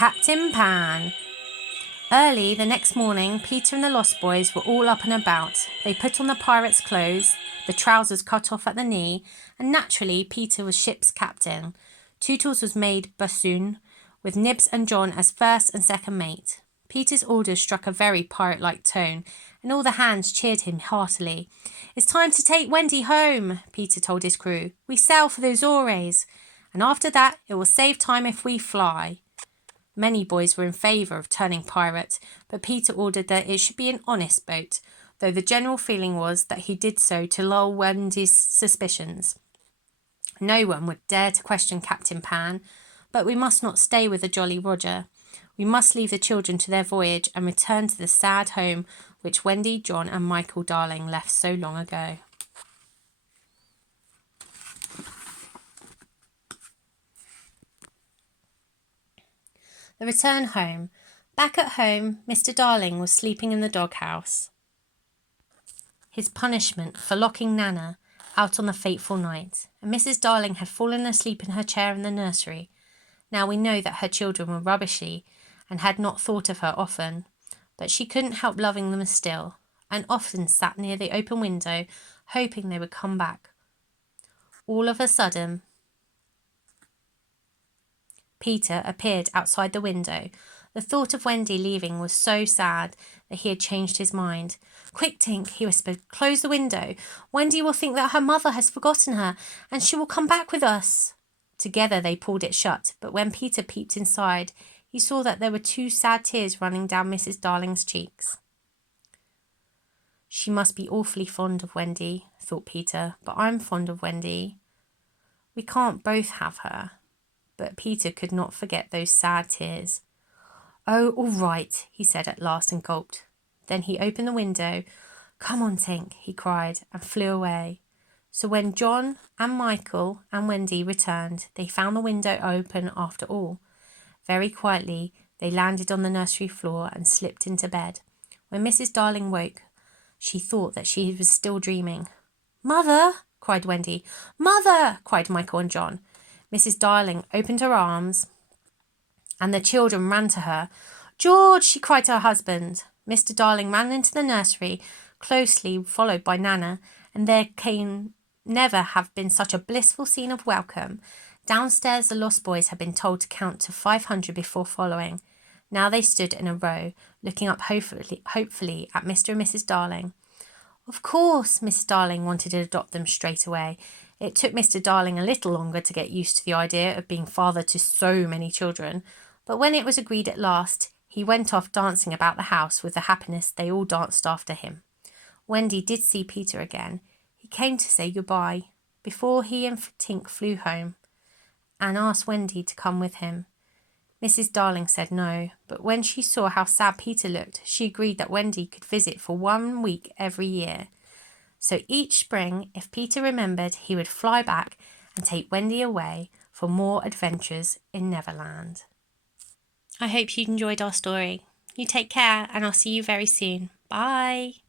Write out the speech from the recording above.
Captain Pan. Early the next morning, Peter and the Lost Boys were all up and about. They put on the pirate's clothes, the trousers cut off at the knee, and naturally Peter was ship's captain. Tootles was made boatswain, with Nibs and John as first and second mate. Peter's orders struck a very pirate-like tone, and all the hands cheered him heartily. "It's time to take Wendy home," Peter told his crew. "We sail for the Azores, and after that it will save time if we fly." Many boys were in favour of turning pirate, but Peter ordered that it should be an honest boat, though the general feeling was that he did so to lull Wendy's suspicions. No one would dare to question Captain Pan, but we must not stay with the Jolly Roger. We must leave the children to their voyage and return to the sad home which Wendy, John and Michael Darling left so long ago. The return home. Back at home, Mr. Darling was sleeping in the doghouse. His punishment for locking Nana out on the fateful night, and Mrs. Darling had fallen asleep in her chair in the nursery. Now we know that her children were rubbishy and had not thought of her often, but she couldn't help loving them still, and often sat near the open window, hoping they would come back. All of a sudden, Peter appeared outside the window. The thought of Wendy leaving was so sad that he had changed his mind. "Quick, Tink," he whispered, "close the window. Wendy will think that her mother has forgotten her, and she will come back with us." Together they pulled it shut, but when Peter peeped inside, he saw that there were 2 sad tears running down Mrs. Darling's cheeks. "She must be awfully fond of Wendy," thought Peter, "but I'm fond of Wendy. We can't both have her." But Peter could not forget those sad tears. "Oh, all right," he said at last and gulped. Then he opened the window. "Come on, Tink," he cried, and flew away. So when John and Michael and Wendy returned, they found the window open after all. Very quietly, they landed on the nursery floor and slipped into bed. When Mrs. Darling woke, she thought that she was still dreaming. "Mother!" cried Wendy. "Mother!" cried Michael and John. Mrs. Darling opened her arms, and the children ran to her. "George!" she cried to her husband. Mr. Darling ran into the nursery, closely followed by Nana, and there can never have been such a blissful scene of welcome. Downstairs the Lost Boys had been told to count to 500 before following. Now they stood in a row, looking up hopefully at Mr. and Mrs. Darling. Of course, Mrs. Darling wanted to adopt them straight away. It took Mr. Darling a little longer to get used to the idea of being father to so many children, but when it was agreed at last, he went off dancing about the house with the happiness they all danced after him. Wendy did see Peter again. He came to say goodbye before he and Tink flew home, and asked Wendy to come with him. Mrs. Darling said no, but when she saw how sad Peter looked, she agreed that Wendy could visit for 1 week every year. So each spring, if Peter remembered, he would fly back and take Wendy away for more adventures in Neverland. I hope you enjoyed our story. You take care, and I'll see you very soon. Bye.